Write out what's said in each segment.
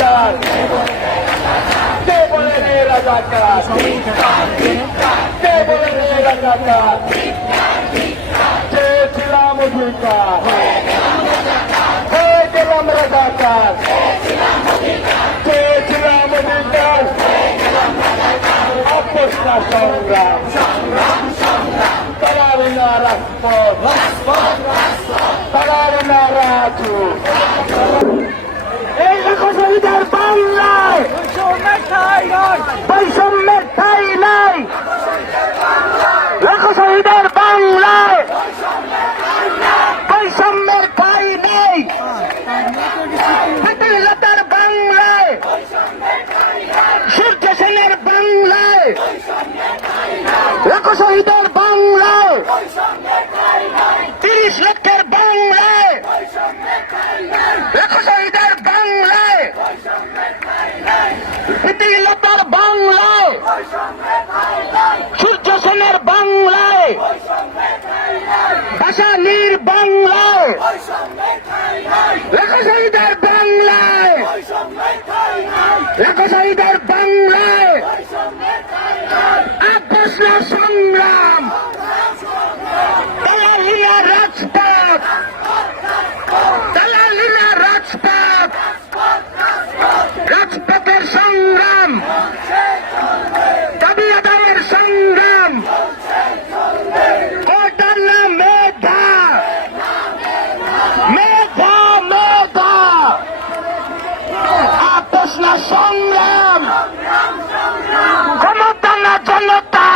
রাজাকার কে বলে রে রাজাকার কে বলে রে রাজাকার চেয়েছিলাম অধিকার হয়ে গেলাম রাজাকার চেয়েছিলাম অধিকার আপোষ না সংগ্রাম তারারি না রাজপথ তারারি না রাজু এই লাখো শহীদের বাংলায় বৈষম্যের ঠাঁই নাই লাখো শহীদের বাংলায় বৈষম্যের ঠাঁই নেই লতার বাংলায় সূর্য সেনের বাংলায় লাখো শহীদের বাংলায় 30 লক্ষের বাংলায় লাখো শহীদের বাংলায় লতার বাংলায় সূর্য সেনের বাংলায় ভাষানীর বাংলায় লাখো শহীদের বাংলায় লাখো শহীদের বাংলায় আপোষ না সংগ্রাম দালালিয়া রাজপথ দালালিয়া রাজপথ রাজপথের সংগ্রাম দাবি আদায়ের সংগ্রাম কোটার না মেধা মেধা মেধা আপোষ না সংগ্রাম ক্ষমতা না জনতা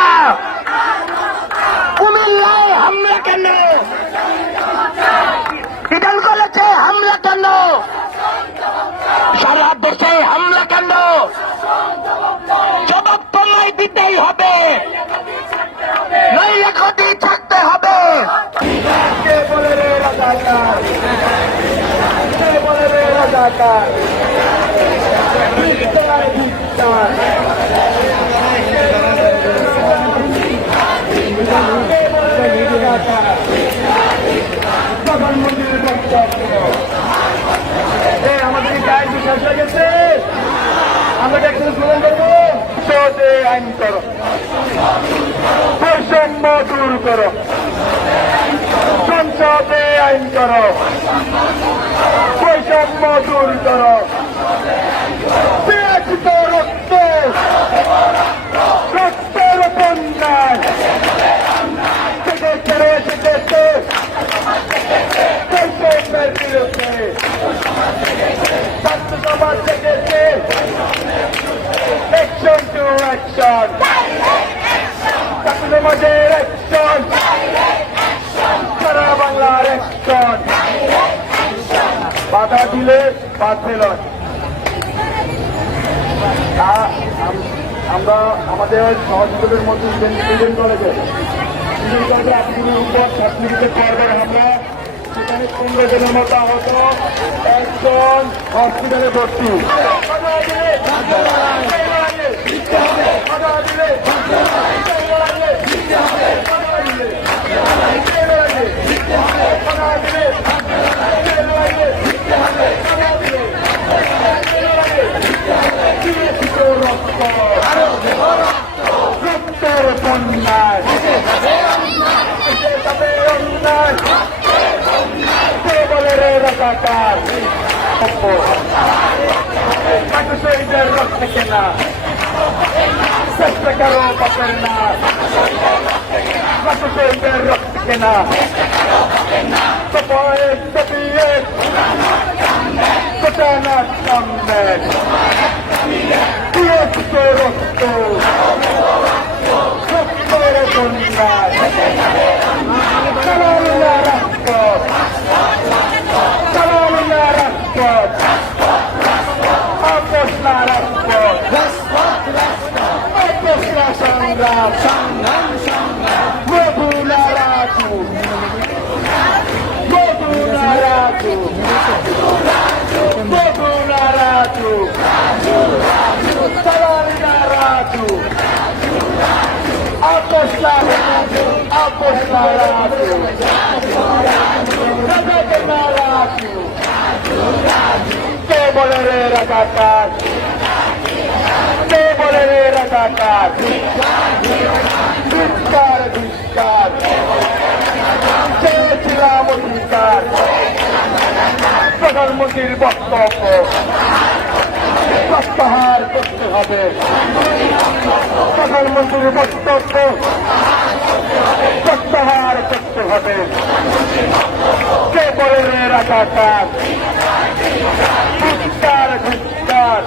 কুমিল্লায় হামলা কেন ইডেন কলেজে হামলা কেন সারা দেশে হামলা কেন জবাব তোমায় দিতেই হবে নইলে ক্ষতি থাকতে হবে কে বলে রে রাজাকার কে বলে রে রাজাকার প্রধানমন্ত্রীর বক্তব্য আমাদের গায়ে বিশ্বাস লেগেছে আমরা একটু স্লোগান করবো সহজে আইন করো বৈষম্য দূর করো সংসদে আইন করো বৈষম্য দূর করো পেয়েছিত রক্ত রক্তের বন্যায় থেকে রয়েছে দেশে বৈষম্যের বিরুদ্ধে ছাত্র সমাজ থেকে অ্যাকশন টু অ্যাকশন ছাত্র সমাজের অ্যাকশন সারা বাংলার অ্যাকশন বাধা দিলে বাধবে নয় আমরা আমাদের সহযোগীদের মধ্যে ইডেন কলেজে আপনাদের উপর ছাত্রীদের পর্বের হামলা সেখানে 15 জনের মতো আহত একজন হসপিটালে ভর্তি রক্তের বন্যায় কে বলে রে রাজাকার শহীদের রক্ত কেনা চেষ্টা করো বাপের না শহীদের রক্ত কেনা কোটানার সামনে রক্ত রক্তের বন্যায় দালালিয়া রাজপথ দালালিয়া রাজপথ আপোষ না রাজপথ আপোষ না সংগ্রাম মধু না রাজু মধু না রাজু মধু না রাজু দালালিয়া রাজু আপোষ না রাজু আপোষ না রাজু রাজু কে বলে রে রাজাকার, কে বলে রে রাজাকার, ধিক্কার ধিক্কার, চেয়েছিলাম অধিকার, প্রধানমন্ত্রীর বক্তব্য প্রত্যাহার করতে হবে, প্রধানমন্ত্রীর বক্তব্য প্রত্যাহার করতে হবে। কে বলে রে রাজাকার, ধিক্কার ধিক্কার,